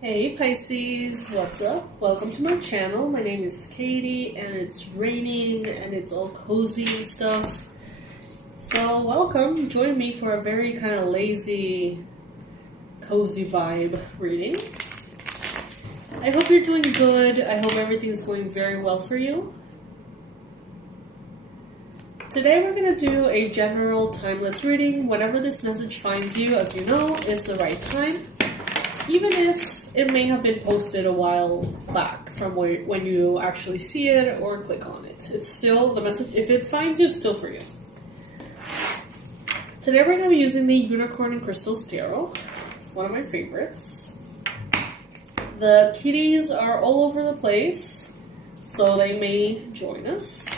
Hey Pisces, what's up? Welcome to my channel. My name is Katie and it's raining and it's all cozy and stuff. So welcome, join me for a very kind of lazy, cozy vibe reading. I hope you're doing good. I hope everything's going very well for you. Today we're going to do a general timeless reading. Whenever this message finds you, as you know, is the right time. Even if it may have been posted a while back from when you actually see it or click on it. It's still the message. If it finds you, it's still for you. Today we're going to be using the Unicorn and Crystals Tarot, one of my favorites. The kitties are all over the place, so they may join us.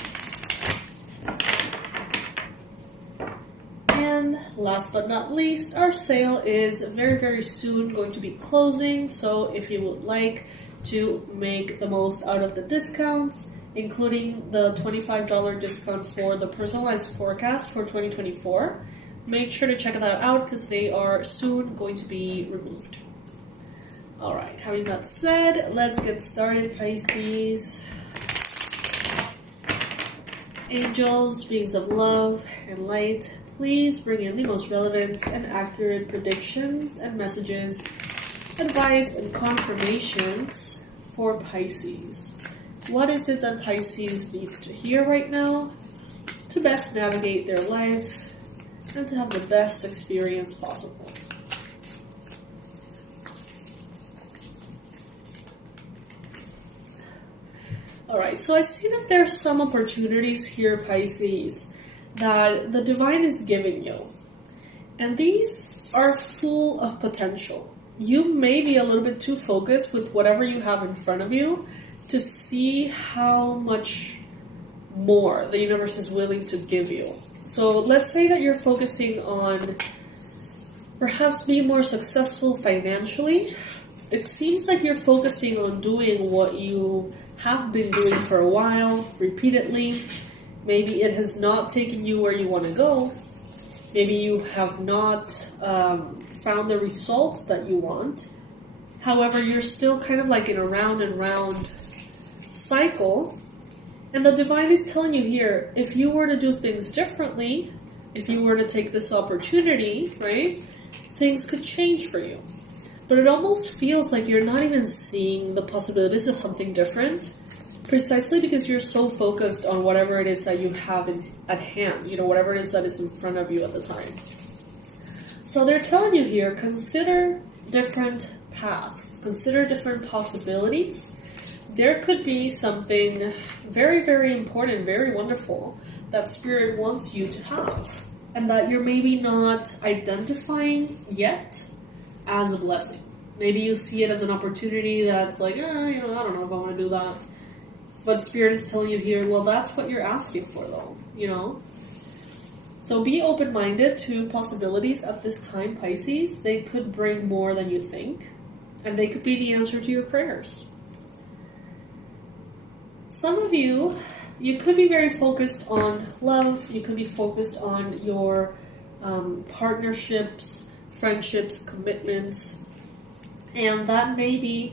And last but not least, our sale is very, very soon going to be closing. So if you would like to make the most out of the discounts, including the $25 discount for the personalized forecast for 2024, make sure to check that out because they are soon going to be removed. All right, having that said, let's get started, Pisces. Angels, beings of love and light, please bring in the most relevant and accurate predictions and messages, advice and confirmations for Pisces. What is it that Pisces needs to hear right now to best navigate their life and to have the best experience possible? Alright, so I see that there's some opportunities here, Pisces, that the divine is giving you. And these are full of potential. You may be a little bit too focused with whatever you have in front of you to see how much more the universe is willing to give you. So let's say that you're focusing on perhaps being more successful financially. It seems like you're focusing on doing what you have been doing for a while, repeatedly. Maybe it has not taken you where you want to go. Maybe you have not found the results that you want. However, you're still kind of like in a round and round cycle. And the divine is telling you here, if you were to do things differently, if you were to take this opportunity, right, things could change for you. But it almost feels like you're not even seeing the possibilities of something different, precisely because you're so focused on whatever it is that you have at hand, whatever it is that is in front of you at the time. So they're telling you here, consider different paths, consider different possibilities. There could be something very, very important, very wonderful that Spirit wants you to have, and that you're maybe not identifying yet as a blessing. Maybe you see it as an opportunity that's like, I don't know if I want to do that. But Spirit is telling you here, well, that's what you're asking for, though, So be open-minded to possibilities at this time, Pisces. They could bring more than you think, and they could be the answer to your prayers. Some of you could be very focused on love. You could be focused on your partnerships, friendships, commitments, and that may be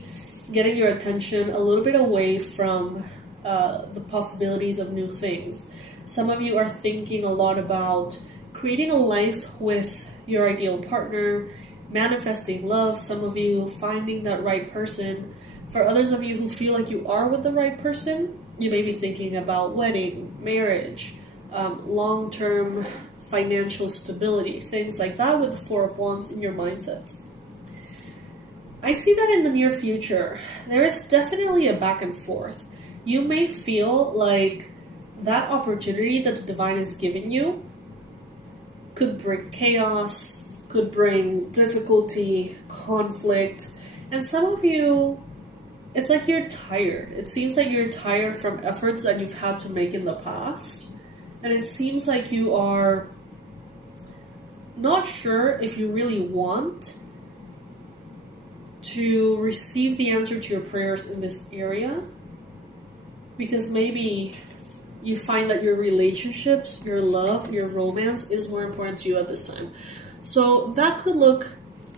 getting your attention a little bit away from the possibilities of new things. Some of you are thinking a lot about creating a life with your ideal partner, manifesting love, some of you finding that right person. For others of you who feel like you are with the right person, you may be thinking about wedding, marriage, long-term financial stability, things like that with the Four of Wands in your mindset. I see that in the near future, there is definitely a back and forth. You may feel like that opportunity that the divine is giving you could bring chaos, could bring difficulty, conflict, and some of you, it's like you're tired. It seems like you're tired from efforts that you've had to make in the past, and it seems like you are not sure if you really want to receive the answer to your prayers in this area, because maybe you find that your relationships, your love, your romance is more important to you at this time. So that could look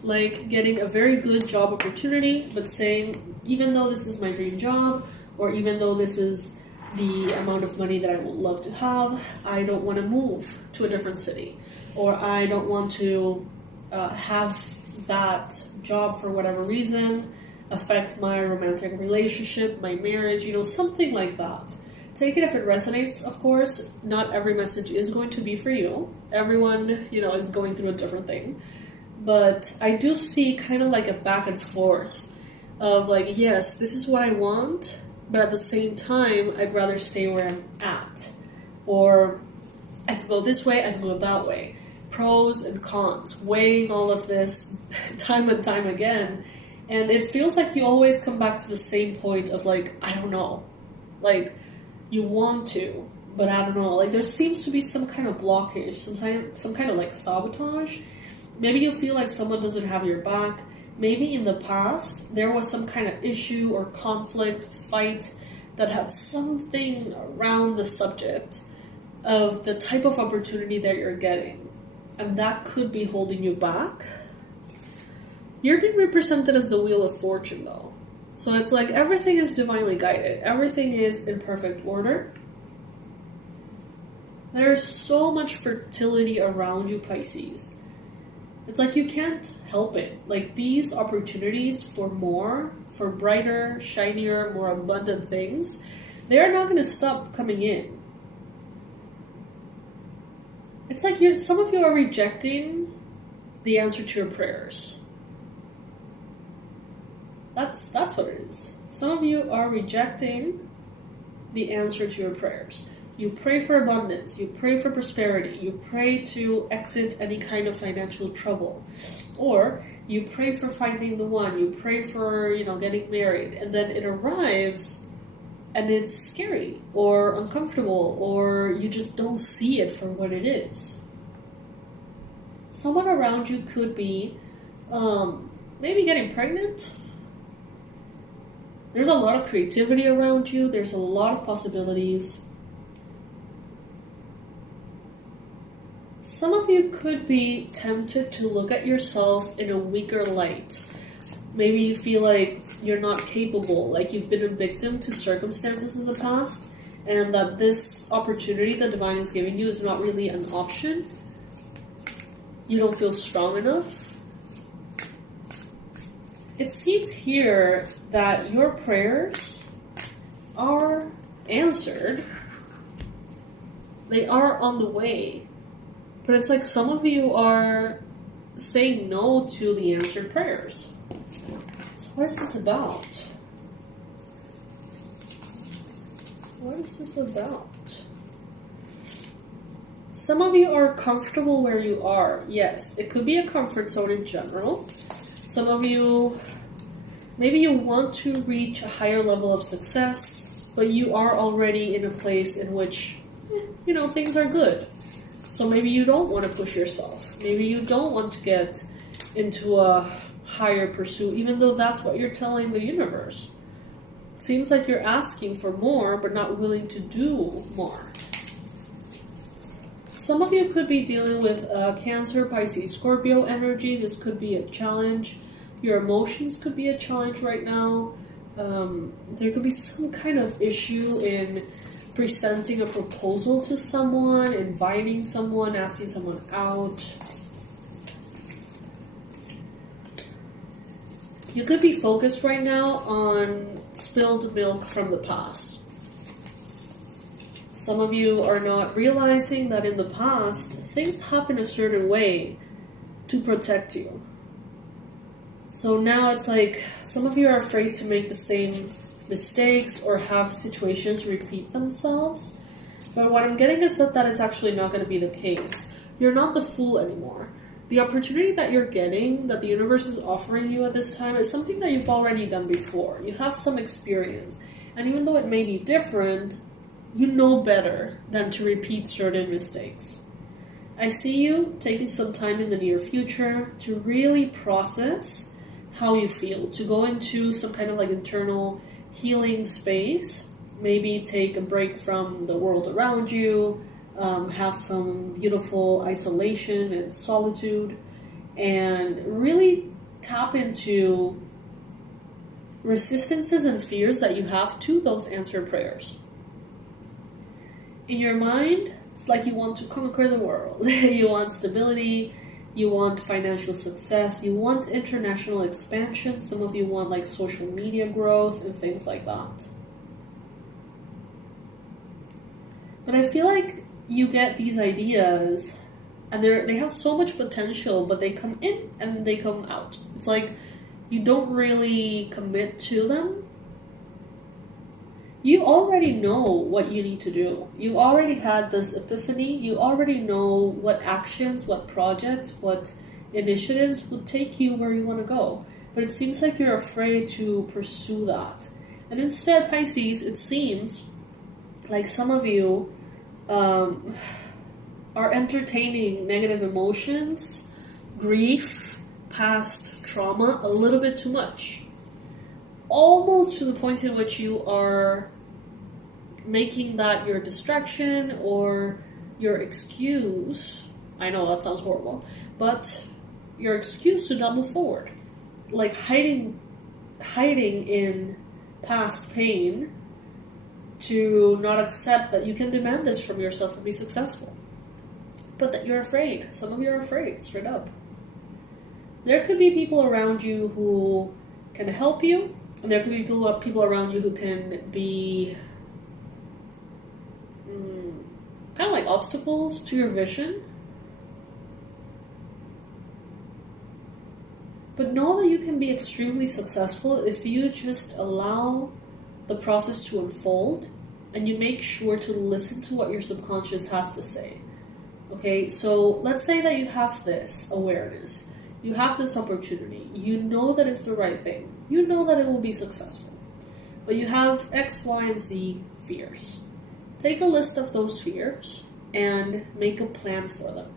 like getting a very good job opportunity, but saying, even though this is my dream job, or even though this is the amount of money that I would love to have, I don't want to move to a different city, or I don't want to have that job for whatever reason affect my romantic relationship, my marriage, something like that. Take it if it resonates, of course. Not every message is going to be for you. Everyone, is going through a different thing. But I do see kind of like a back and forth of like, yes, this is what I want, but at the same time, I'd rather stay where I'm at. Or I can go this way, I can go that way. Pros and cons, weighing all of this time and time again. And it feels like you always come back to the same point of like, I don't know. Like, you want to, but I don't know. Like, there seems to be some kind of blockage, some kind of like sabotage. Maybe you feel like someone doesn't have your back. Maybe in the past, there was some kind of issue or conflict, fight that had something around the subject of the type of opportunity that you're getting. And that could be holding you back. You're being represented as the Wheel of Fortune, though. So it's like everything is divinely guided. Everything is in perfect order. There's so much fertility around you, Pisces. It's like you can't help it. Like, these opportunities for more, for brighter, shinier, more abundant things, they're not going to stop coming in. It's like some of you are rejecting the answer to your prayers. That's what it is. Some of you are rejecting the answer to your prayers. You pray for abundance, you pray for prosperity, you pray to exit any kind of financial trouble, or you pray for finding the one, you pray for, getting married, and then it arrives and it's scary or uncomfortable, or you just don't see it for what it is. Someone around you could be maybe getting pregnant. There's a lot of creativity around you. There's a lot of possibilities. Some of you could be tempted to look at yourself in a weaker light. Maybe you feel like you're not capable, like you've been a victim to circumstances in the past, and that this opportunity that divine is giving you is not really an option. You don't feel strong enough. It seems here that your prayers are answered. They are on the way. But it's like some of you are saying no to the answered prayers. So what is this about? What is this about? Some of you are comfortable where you are. Yes, it could be a comfort zone in general. Some of you, maybe you want to reach a higher level of success, but you are already in a place in which, things are good. So maybe you don't want to push yourself. Maybe you don't want to get into a higher pursuit, even though that's what you're telling the universe. It seems like you're asking for more, but not willing to do more. Some of you could be dealing with Cancer, Pisces, Scorpio energy. This could be a challenge. Your emotions could be a challenge right now. There could be some kind of issue in presenting a proposal to someone, inviting someone, asking someone out. You could be focused right now on spilled milk from the past. Some of you are not realizing that in the past, things happen a certain way to protect you. So now it's like some of you are afraid to make the same mistakes or have situations repeat themselves. But what I'm getting is that is actually not going to be the case. You're not the fool anymore. The opportunity that you're getting, that the universe is offering you at this time, is something that you've already done before. You have some experience. And even though it may be different, you know better than to repeat certain mistakes. I see you taking some time in the near future to really process how you feel, to go into some kind of like internal healing space, maybe take a break from the world around you, have some beautiful isolation and solitude, and really tap into resistances and fears that you have to those answered prayers. In your mind, it's like you want to conquer the world. You want stability, you want financial success, you want international expansion. Some of you want like social media growth and things like that. But I feel like you get these ideas and they have so much potential, but they come in and they come out. It's like you don't really commit to them. You already know what you need to do. You already had this epiphany. You already know what actions, what projects, what initiatives would take you where you want to go. But it seems like you're afraid to pursue that. And instead, Pisces, it seems like some of you are entertaining negative emotions, grief, past trauma a little bit too much. Almost to the point in which you are making that your distraction or your excuse. I know that sounds horrible, but your excuse to not move forward. Like hiding in past pain to not accept that you can demand this from yourself and be successful. But that you're afraid. Some of you are afraid, straight up. There could be people around you who can help you, and there could be people around you who can be kind of like obstacles to your vision. But know that you can be extremely successful if you just allow the process to unfold and you make sure to listen to what your subconscious has to say. Okay, so let's say that you have this awareness. You have this opportunity. You know that it's the right thing. You know that it will be successful. But you have X, Y, and Z fears. Take a list of those fears and make a plan for them.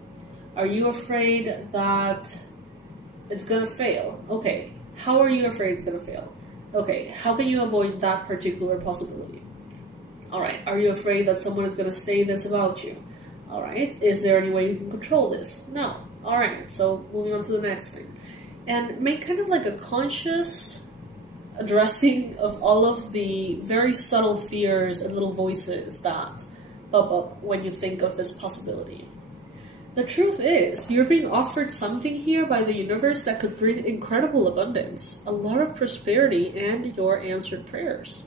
Are you afraid that it's going to fail? Okay, how are you afraid it's going to fail? Okay, how can you avoid that particular possibility? Alright, are you afraid that someone is going to say this about you? Alright, is there any way you can control this? No. Alright, so moving on to the next thing. And make kind of like a conscious addressing of all of the very subtle fears and little voices that pop up when you think of this possibility. The truth is, you're being offered something here by the universe that could bring incredible abundance, a lot of prosperity, and your answered prayers.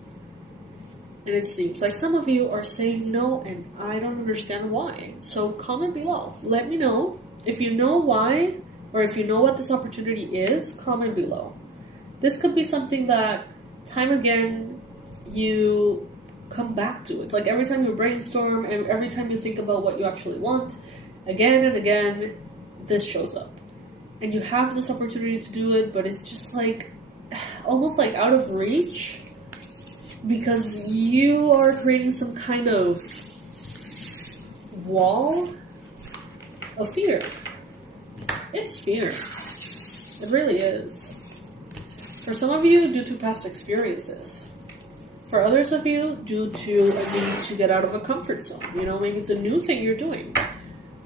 And it seems like some of you are saying no, and I don't understand why. So comment below. Let me know. If you know why, or if you know what this opportunity is, comment below. This could be something that, time again, you come back to. It's like every time you brainstorm, and every time you think about what you actually want, again and again, this shows up. And you have this opportunity to do it, but it's just like, almost like out of reach, because you are creating some kind of wall of fear. It's fear. It really is. For some of you, due to past experiences. For others of you, due to a need to get out of a comfort zone. You know, maybe it's a new thing you're doing.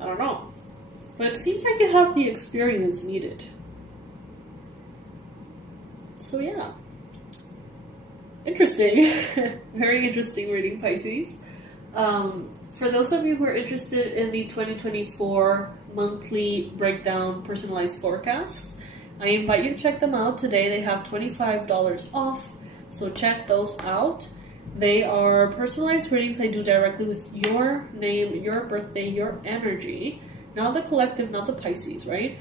I don't know. But it seems like you have the experience needed. So yeah. Interesting. Very interesting reading, Pisces. For those of you who are interested in the 2024 monthly breakdown personalized forecasts, I invite you to check them out today. They have $25 off, so check those out. They are personalized readings I do directly with your name, your birthday, your energy. Not the collective, not the Pisces, right?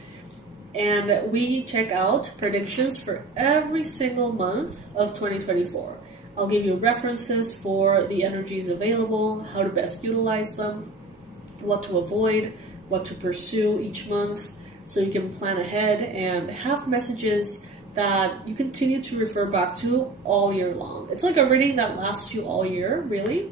And we check out predictions for every single month of 2024. I'll give you references for the energies available, how to best utilize them, what to avoid, what to pursue each month, so you can plan ahead and have messages that you continue to refer back to all year long. It's like a reading that lasts you all year, really.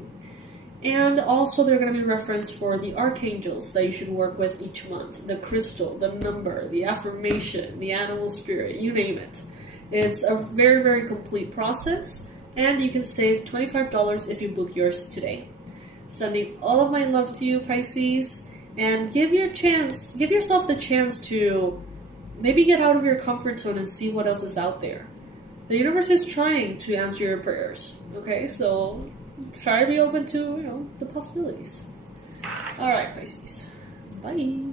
And also they're going to be referenced for the archangels that you should work with each month, the crystal, the number, the affirmation, the animal spirit, you name it. It's a very, very complete process, and you can save $25 if you book yours today. Sending all of my love to you, Pisces, and give yourself the chance to maybe get out of your comfort zone and see what else is out there. The universe is trying to answer your prayers. Okay, so try to be open to, the possibilities. All right, Pisces. Bye.